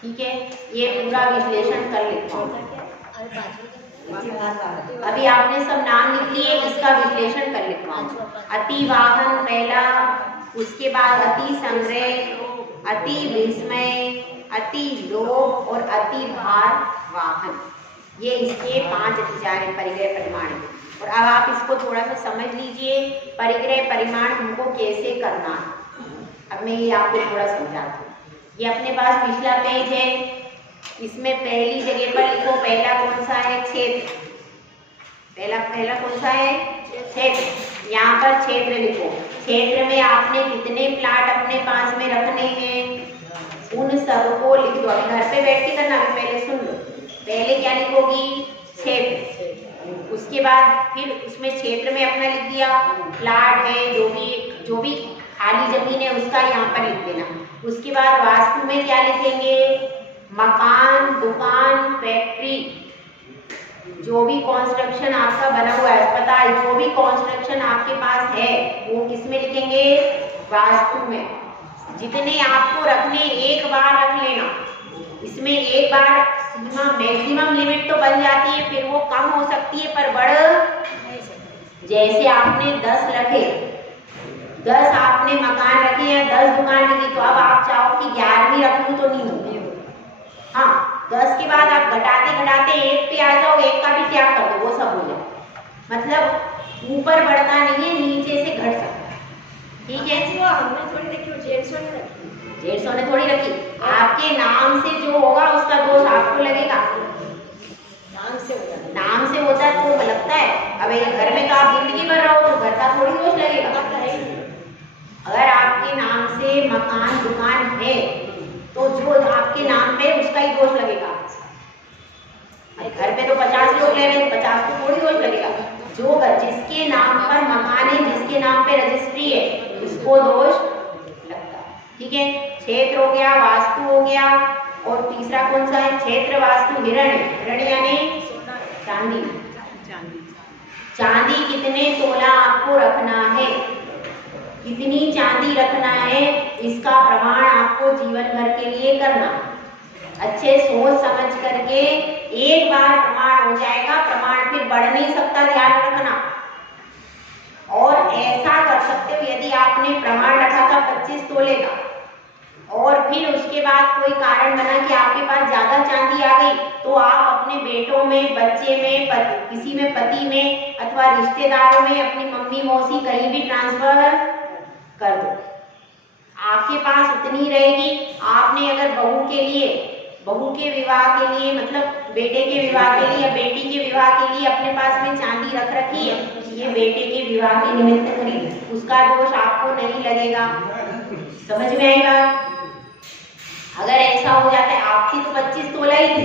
ठीक है, ये पूरा विश्लेषण कर लेता हूँ। अभी आपने सब नाम लिख लिए, इसका विश्लेषण कर लेता हूँ। अति वाहन पहला, उसके बाद अति संग्रह, अति विस्मय, अति लोभ और अति भार वाहन। ये इसके 5 अतिचार हैं परिग्रह परिमाण। और अब आप इसको थोड़ा सा समझ लीजिए, परिग्रह परिमाण हमको कैसे करना है। अब मैं ये आपको थोड़ा समझाती हूँ। ये अपने पास पिछला पेज है, इसमें पहली जगह पर लिखो, पहला कौन सा है? क्षेत्र। पहला कौन सा है? क्षेत्र। यहाँ पर क्षेत्र लिखो। क्षेत्र में आपने कितने प्लाट अपने पास में रखने हैं उन सबको लिख दो। अभी घर पे बैठ के करना, अभी पहले सुन लो। पहले क्या लिखोगी? क्षेत्र। उसके बाद फिर उसमें क्षेत्र में अपना लिख दिया, प्लाट है, जो भी खाली जमीन है उसका यहाँ पर लिख देना। उसके बाद वास्तु में क्या लिखेंगे? मकान, दुकान, फैक्ट्री, जो भी कंस्ट्रक्शन आपका बना हुआ है, अस्पताल, जो भी कंस्ट्रक्शन आपके पास है वो किस में लिखेंगे? वास्तु में। जितने आपको रखने एक बार रख लेना। इसमें एक बार मैक्सिमम लिमिट तो बन जाती है, फिर वो कम हो सकती है पर बढ़। जैसे आपने 10 रखे, 10 आपने मकान रखे या 10 दुकान रखी, तो अब आप चाहो कि 11वीं रख लूँ तो नहीं होगी। हाँ, 10 के बाद आप घटाते घटाते 1 पे आ जाओ, 1 का भी त्याग कर दो, वो सब हो जाए। मतलब ऊपर बढ़ता नहीं है, नीचे से घट सकता है। ठीक है, हमने थोड़ी रखी, 150 ने रखी। 150 ने थोड़ी रखी। आपके नाम से जो होगा उसका दोष आपको लगेगा। नाम से होता है तो लगता है। अब ये घर में तो आप जिंदगी भर रहो तो घर ऐसा थोड़ी दोष लगेगा। अगर आपके नाम से मकान दुकान है तो जो आपके नाम पे उसका ही दोष लगेगा। घर पे तो 50 लोग ले रहे हैं, 50 को थोड़ी दोष लगेगा। जो जिसके नाम पर मकान है, जिसके नाम पे रजिस्ट्री है, उसको दोष लगता है। ठीक है, क्षेत्र हो गया, वास्तु हो गया, और तीसरा कौन सा है? क्षेत्र, वास्तु, हिरण्य। हिरण्य यानी चांदी। चांदी कितने तोला आपको रखना है, कितनी चांदी रखना है, इसका प्रमाण आपको जीवन भर के लिए करना। अच्छे सोच समझ करके एक बार प्रमाण हो जाएगा, प्रमाण फिर बढ़ नहीं सकता, ध्यान रखना। और ऐसा कर सकते हो, यदि आपने प्रमाण रखा था 25 तोले का और फिर उसके बाद कोई कारण बना कि आपके पास ज्यादा चांदी आ गई, तो आप अपने बेटों में, बच्चे में, किसी में, पति में अथवा रिश्तेदारों में, अपनी मम्मी मौसी कहीं भी ट्रांसफर कर दो। आपके पास उतनी रहेगी। आपने अगर बहू के लिए, बहू के विवाह के लिए, मतलब बेटे के विवाह के लिए या बेटी के विवाह के लिए अपने पास में चांदी रख रखी है, ये बेटे के विवाह के निमित्त खरीद, उसका दोष आपको नहीं लगेगा। समझ में आई बात? अगर ऐसा हो जाता है, आपकी तो 25 तोला ही थी,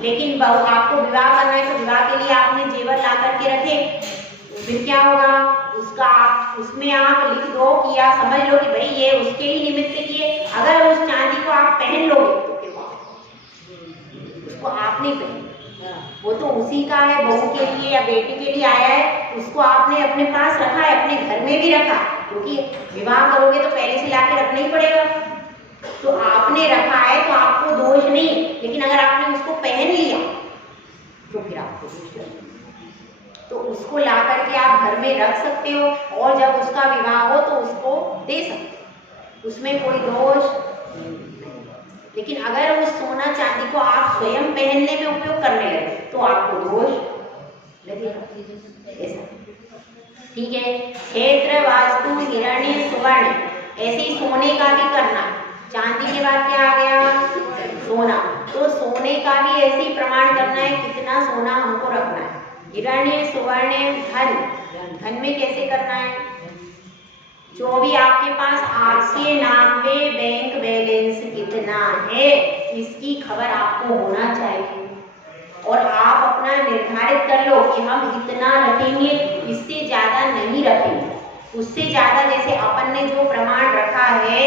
लेकिन आपको विवाह करना है तो विवाह के लिए आपने जेवर ला करके रखे, तो फिर क्या होगा? उसका उसमें आप लिख दो कि या समझ लो कि भाई ये उसके ही निमित्त किए। अगर उस चांदी को आप पहन लोगे तो उसको आप नहीं पहन, वो तो उसी का है, बहू के लिए या बेटी के लिए आया है, उसको आपने अपने पास रखा है, अपने घर में भी रखा, क्योंकि विवाह करोगे तो पहले से लाके रखना ही पड़ेगा। तो आपने रखा है तो आपको दोष नहीं, लेकिन अगर आपने उसको पहन लिया तो फिर आपको दोष लगेगा। तो उसको ला करके आप घर में रख सकते हो और जब उसका विवाह हो तो उसको दे सकते हो, उसमें कोई दोष नहीं। लेकिन अगर उस सोना चांदी को आप स्वयं पहनने में उपयोग करने लगे तो आपको दोष लगेगा। ऐसा ठीक है। क्षेत्र, वास्तु, हिरण्य, सुवर्ण, ऐसे ही सोने का भी करना। चांदी के बाद क्या आ गया? सोना। तो सोने का भी ऐसे ही प्रमाण करना है कितना सोना हमको रखना है। हिरण्य, सुवर्ण, धन, धन में कैसे करना है? जो भी आपके पास आपके नाम पे बैंक बैलेंस कितना है, इसकी खबर आपको होना चाहिए और आप अपना निर्धारित कर लो कि हम इतना रखेंगे, इससे ज्यादा नहीं रखेंगे। उससे ज्यादा, जैसे अपन ने जो प्रमाण रखा है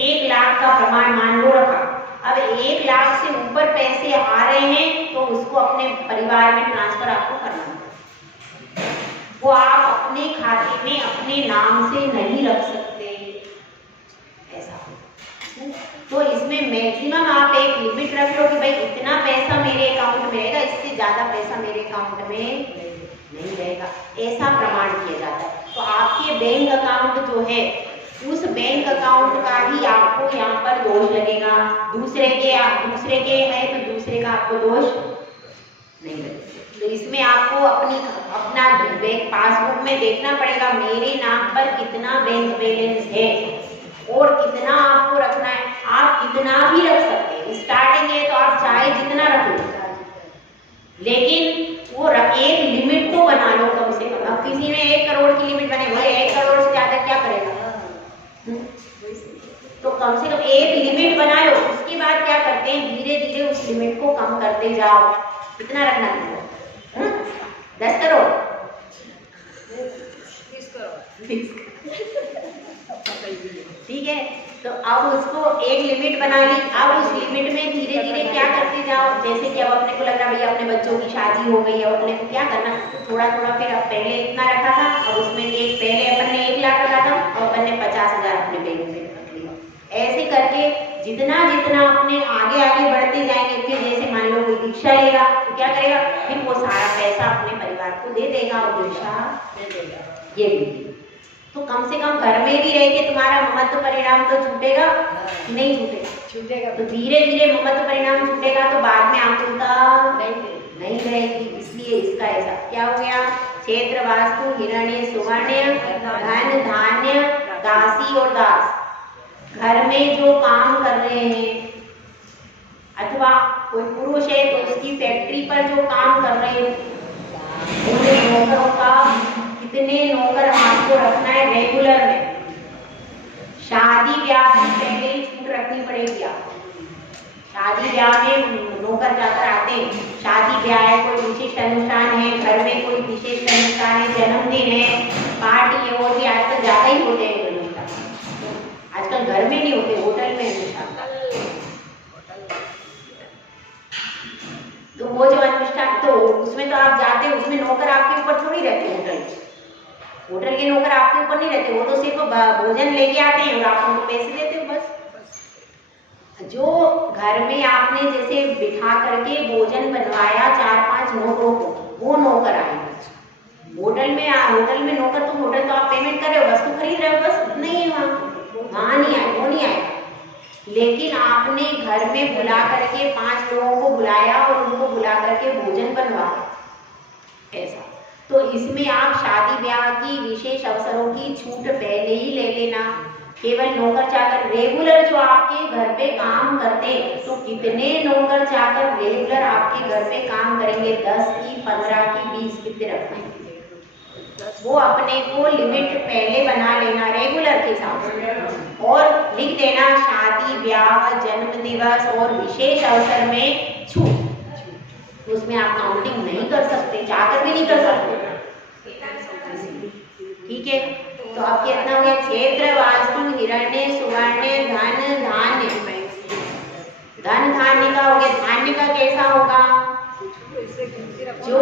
1 लाख का प्रमाण मान लो रखा, अब 1 लाख से ऊपर पैसे आ रहे हैं तो उसको अपने परिवार में ट्रांसफर आपको करना है। वो आप अपने खाते में अपने नाम से नहीं रख सकते, ऐसा। तो इसमें मैक्सिमम आप एक लिमिट रख लो कि भाई इतना पैसा मेरे अकाउंट में रहेगा, इससे ज्यादा पैसा मेरे अकाउंट में नहीं रहेगा, ऐसा प्रमाण किया जाता है। तो आपके बैंक अकाउंट जो है, उस बैंक अकाउंट का ही आपको यहाँ पर दोष लगेगा। दूसरे के है तो दूसरे का आपको दोष नहीं लगेगा। तो इसमें आपको अपना बैंक पासबुक में देखना पड़ेगा मेरे नाम पर कितना बैंक बैलेंस है और कितना आपको रखना है। आप कितना भी रख सकते हैं, स्टार्टिंग है तो आप चाहे जितना रख लो, लेकिन वो एक लिमिट तो बना लो कम से कम। अब किसी ने 1 करोड़ की लिमिट बनाई, बोले 1 करोड़ से ज्यादा क्या करेगा? तो कम से कम एक लिमिट बना लो। उसके बाद क्या करते हैं, धीरे धीरे उस लिमिट को कम करते जाओ। कितना रखना है? 10 करोड़, 20 करोड़, ठीक है। तो अब उसको एक लिमिट बना ली। अब उस लिमिट में धीरे धीरे क्या करते जाओ, जैसे कि अब अपने को लग रहा भैया अपने बच्चों की शादी हो गई है, अपने को क्या करना, तो थोड़ा थोड़ा फिर अब पहले इतना रखा था, अब उसमें पहले अपन ने 1 लाख रखा था और अपन ने 50,000 अपने बैंक में रख लिया। ऐसे करके जितना जितना अपने आगे आगे बढ़ते जाएंगे, फिर जैसे मान लो कोई दीक्षा लेगा तो क्या करेगा, फिर वो सारा पैसा अपने परिवार को दे देगा और दीक्षा दे देगा। ये भी तो कम से कम घर में भी रह के तुम्हारा ममत्व परिणाम तो छूटेगा, नहीं छूटेगा। तो धीरे धीरे ममत्व परिणाम छूटेगा तो बाद में आकुलता नहीं रहेगी। इसलिए इसका ऐसा क्या हो गया, क्षेत्र, वास्तु, हिरण्य, सुवर्ण, धन, धान्य, दासी और दास। घर में जो काम कर रहे हैं अथवा कोई पुरुष है तो उसकी फैक्ट्री पर जो काम कर रहे हैं, उनके नौकरों का कितने नौकर आपको रखना है रेगुलर में। शादी ब्याह की पहले ही छूट रखनी पड़ेगी आपको। शादी ब्याह में नौकर जाकर आते हैं, शादी ब्याह है, कोई विशिष्ट अनुष्ठान है, घर में कोई विशेष अनुष्ठान है, जन्मदिन है, पार्टी है, वो भी आजकल ज़्यादा ही होते हैं अनुष्ठान। आजकल घर में नहीं होते, होटल में अनुष्ठान। तो वो जो अनुष्ठान, तो उसमें तो आप जाते हैं, उसमें नौकर आपके ऊपर थोड़ी रहते। होटल के नौकर आपके ऊपर नहीं रहते, वो तो सिर्फ भोजन लेके आते हैं और आप उनको पैसे देते हो बस। जो घर में आपने जैसे बिठा करके भोजन बनवाया 4-5 नौकरों को, वो नौकर आएंगे। होटल में नौकर, तो होटल तो आप पेमेंट कर रहे हो, वस्तु खरीद रहे हो, बस नहीं है वहाँ नहीं आए, वो नहीं आएगा। लेकिन आपने घर में बुला करके 5 लोगों को बुलाया और उनको बुला करके भोजन बनवाया, ऐसा। तो इसमें आप शादी ब्याह की विशेष अवसरों की छूट पहले ही ले लेना। केवल नौकर चाकर रेगुलर जो आपके घर पे काम करते, तो कितने नौकर चाकर रेगुलर आपके घर पे काम करेंगे? 10 की, 15 की, 20 कितने रखेंगे? वो अपने को लिमिट पहले बना लेना रेगुलर के हिसाब से, और लिख देना शादी ब्याह, जन्म दिवस और विशेष अवसर में छूट। उसमें आप काउंटिंग नहीं कर सकते, चाहकर भी नहीं कर सकते, ठीक है। तो अब कितना हो गया? क्षेत्र, वास्तु, हिरण्य, सुवर्ण, धन, धान्य। धन धान्य का हो गया। धान्य का कैसा होगा? जो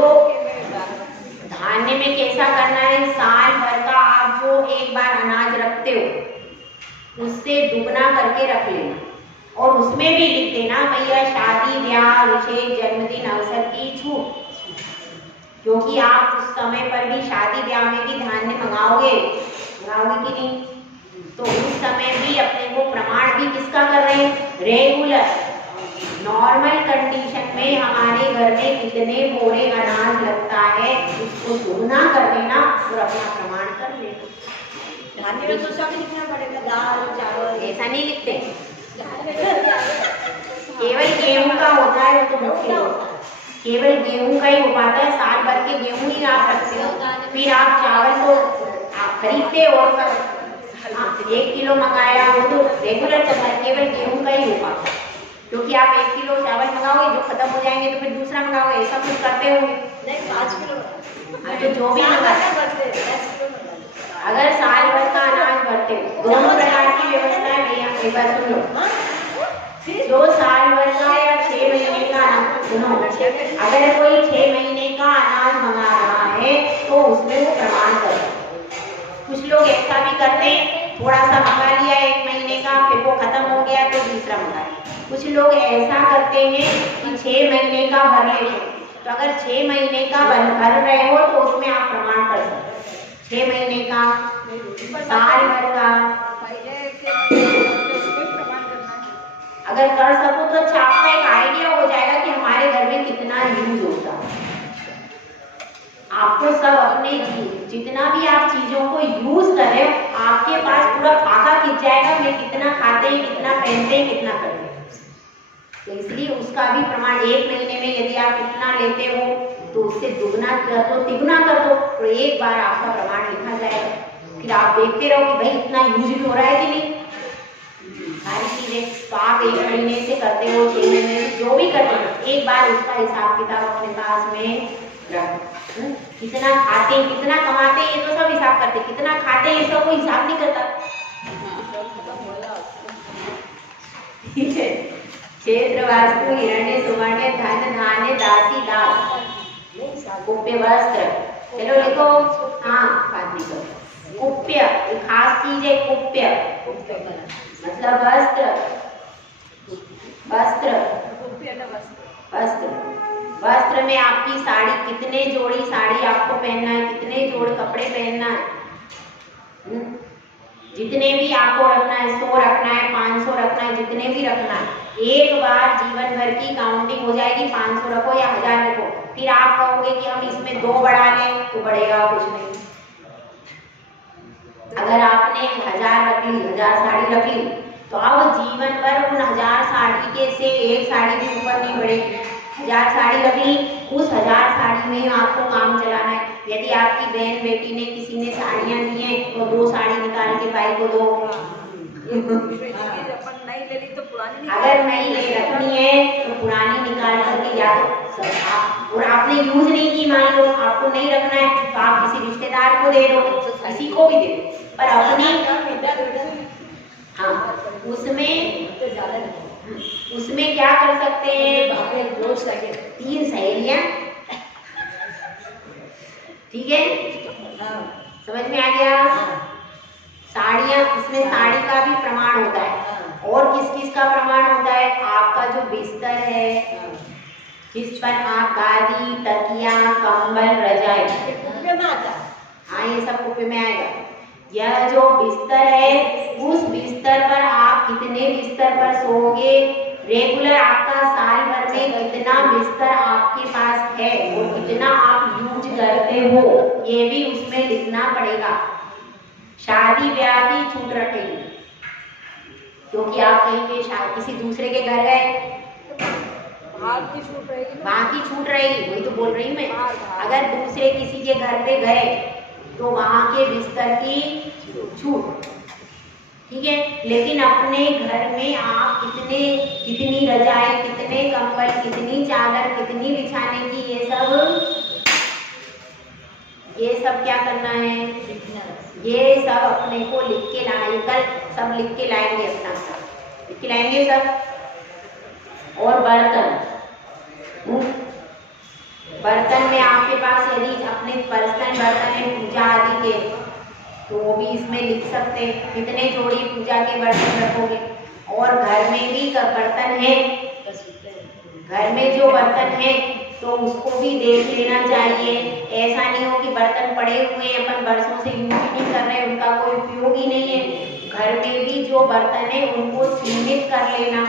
धान्य में कैसा करना है? साल भर का आप जो एक बार अनाज रखते हो, उससे दुगना करके रख लेना, और उसमें भी लिख देना भैया शादी ब्याह, विशेष जन्मदिन अवसर की छूट। क्योंकि आप उस समय पर भी शादी ब्याह में भी धान्य मंगाओगे कि नहीं? तो उस समय भी अपने को प्रमाण भी किसका कर रहे हैं? रेगुलर नॉर्मल कंडीशन में हमारे घर में कितने बोरे अनाज लगता है, उसको दुगना कर देना और अपना प्रमाण कर लेना। धान्य में तो सब लिखना पड़ेगा, दाल चावल, ऐसा नहीं लिखते। केवल गेहूं का होता है, वो तो मुख्य होता है, केवल गेहूं का ही हो पाता है। साल भर के गेहूं ही आप रखते हो, फिर आप चावल को आप खरीदते हो, 1 किलो मंगाया, वो तो रेगुलर चलता है, केवल गेहूं का ही हो पाता है। क्योंकि आप 1 किलो चावल मंगाओगे, जो खत्म हो जाएंगे तो फिर दूसरा मंगाओगे, ऐसा कुछ करते होंगे। नहीं, 5 किलो तो जो भी मंगाते, अगर साल भर का अनाज भरते हो, दोनों प्रकार की व्यवस्था है भैया, एक बार सुन लो। जो साल भर का या 6 महीने का अनाज, सुनो, अगर कोई 6 महीने का अनाज मंगा रहा है तो उसमें वो प्रमाण करें। कुछ लोग ऐसा भी करते हैं, थोड़ा सा मंगा लिया 1 महीने का, फिर वो खत्म हो गया तो दूसरा मंगा लिया। कुछ लोग ऐसा करते हैं कि 6 महीने का भर लेते हैं। तो अगर 6 महीने का भर रहे हो तो उसमें आप प्रमाण कर सकते हैं। 6 महीने का, साल भर का, अगर कर सको तो अच्छा, आपका एक आइडिया हो जाएगा कि हमारे घर में कितना यूज होता है। आपको सब अपने जितना भी आप चीजों को यूज कर रहे हो, आपके पास पूरा खाका खिंच जाएगा, मैं कितना खाते हैं, कितना पहनते हैं, कितना करते हैं। तो इसलिए उसका भी प्रमाण 1 महीने में यदि आप इतना लेते हो तो उससे दुगना कर दो, तिगुना कर दो, तो एक बार आपका प्रमाण लिखा जाएगा। फिर आप देखते रहो कि भाई इतना यूज भी हो रहा है कि नहीं सारी चीजें। तो आप 1 महीने से करते हो, 6 महीने से, जो भी करते हो, एक बार उसका हिसाब किताब अपने पास में रखो। कितना खाते हैं, कितना कमाते हैं, ये तो सब हिसाब करते हैं। कितना खाते हैं इसका कोई हिसाब नहीं करता, ठीक है। क्षेत्र, वास्तु, हिरण्य, सुवर्ण, धन, धान्य, दासी, दास, कुप्य, वस्त्र। चलो लिखो, हाँ बात नहीं करो। कुप्य एक खास चीज है, कुप्य मतलब वस्त्र, वस्त्र, वस्त्र। वस्त्र में आपकी साड़ी, कितने जोड़ी साड़ी आपको पहनना है, कितने जोड़ कपड़े पहनना है, जितने भी आपको रखना है, 100 रखना है, 500 रखना है, जितने भी रखना है, एक बार जीवन भर की काउंटिंग हो जाएगी। 500 रखो या 1000 रखो, फिर आप कहोगे कि हम इसमें 2 बढ़ा लें, तो बढ़ेगा कुछ नहीं। अगर आपने 1000 रख ली, 1000 साड़ी रख ली, तो अब जीवन भर उन 1000 साड़ी के से एक साड़ी भी ऊपर नहीं बढ़ेगी। 1000 साड़ी रख ली, उस 1000 साड़ी में आपको काम चलाना है। यदि आपकी बहन बेटी ने किसी ने साड़ियाँ दी हैं तो 2 साड़ी निकाल के भाई को दो। अपन नहीं ले ली तो पुरानी अगर नहीं ले रखनी है तो पुरानी निकाल करके या तो और आपने यूज नहीं की, मान लो आपको नहीं रखना है तो आप किसी रिश्तेदार को दे दो, किसी को भी दे दो, पर अपनी हाँ उसमें क्या कर सकते हैं, 3 सहेलियां, ठीक है, समझ में आ गया। साड़ियाँ, इसमें साड़ी का भी प्रमाण होता है और किस किस का प्रमाण होता है, आपका जो बिस्तर है जिस पर आप गादी, तकिया, कंबल, रजाई, हाँ ये सब कुप्पे में आएगा। यह जो बिस्तर है उस बिस्तर पर आप कितने बिस्तर पर सोओगे, रेगुलर आपका साल भर में कितना बिस्तर आपके पास है और कितना आप यूज करते हो ये भी उसमें लिखना पड़ेगा। शादी ब्याह की छूट रखेगी, क्योंकि आप कहीं पे किसी दूसरे के घर गए, वहाँ की छूट रहेगी, वही तो बोल रही हूँ मैं। अगर दूसरे किसी के घर पे गए तो वहाँ के बिस्तर की छूट, ठीक है। लेकिन अपने घर में आप कितनी रजाई, कितने कंबल, कितनी चादर, कितनी बिछाने की, ये सब क्या करना है, ये सब अपने को लिख के लाए, कल सब लिख के लाएंगे, अपना सब लिख के लाएंगे सब। और बर्तन में आपके पास यदि अपने पर्सनल बर्तन है पूजा आदि के तो वो भी इसमें लिख सकते हैं, कितने जोड़ी पूजा के बर्तन रखोगे। और घर में भी बर्तन है, घर में जो बर्तन है तो उसको भी देख लेना चाहिए। ऐसा नहीं हो कि बर्तन पड़े हुए हैं, अपन बरसों से यूज नहीं कर रहे, उनका कोई उपयोग ही नहीं है। घर में भी जो बर्तन है उनको सीमित कर लेना,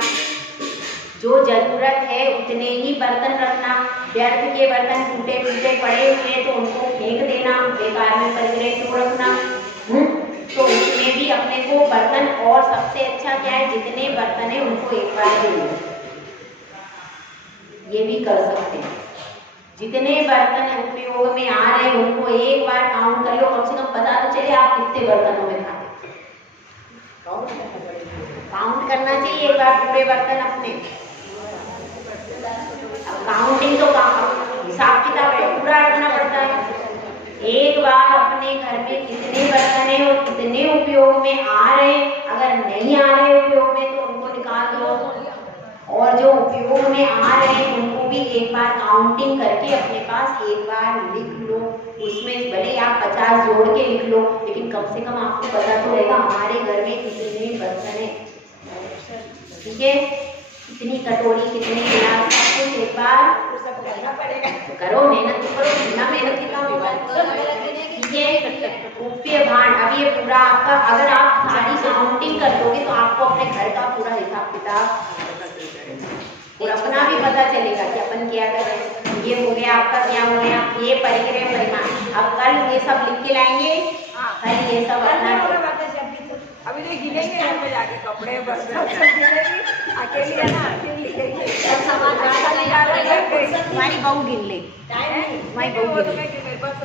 जो जरूरत है उतने ही बर्तन रखना। व्यर्थ के बर्तन टूटे फूटे पड़े हुए तो उनको फेंक देना, बेकार में परिग्रह क्यों रखना। तो उसमें भी अपने को बर्तन, और सबसे अच्छा क्या है, जितने बर्तन है उनको एक बार दे दो, ये भी कर सकते हैं। जितने बर्तन उपयोग में आ रहे हैं उनको एक बार काउंट कर लो, कम से कम पता तो चले आप कितने बर्तनों में खाते। काउंट करना चाहिए एक बार पूरे बर्तन अपने। काउंटिंग तो हिसाब किताब है, पूरा रखना पड़ता है। एक बार अपने घर में कितने बर्तन है और कितने उपयोग में आ रहे हैं, अगर नहीं आ रहे उपयोग में तो उनको निकाल दो, और जो उपयोग में आ रहे हैं उनको भी एक बार काउंटिंग करके अपने पास एक बार लिख लो। उसमें भले आप 50 जोड़ के लिख लो, लेकिन कम से कम आपको पता तो रहेगा हमारे घर में कितने बर्तन है, ठीक है, कितनी कटोरी, कितने गिलास, सब कुछ एक बार करना पड़ेगा। तो करो, मेहनत तो करो, बिना मेहनत के काम होगा, ठीक है। कुप्पे भांड, अब ये पूरा आपका, अगर आप सारी काउंटिंग कर दोगे तो आपको अपने घर का पूरा हिसाब किताब और अपना भी पता चलेगा कि अपन क्या कर रहे हैं। ये हो गया आपका, क्या हो गया, ये परिग्रह परिमाण। अब कल ये सब लिख के लाएंगे, कल ये सब अपना अभी तो गिलेंगे घर में जाके, कपड़े बर्तन सब गिलेंगे, अकेली है ना, अकेली सब सामान हमारी बहू गिन ले, हमारी बहू गिन ले। बस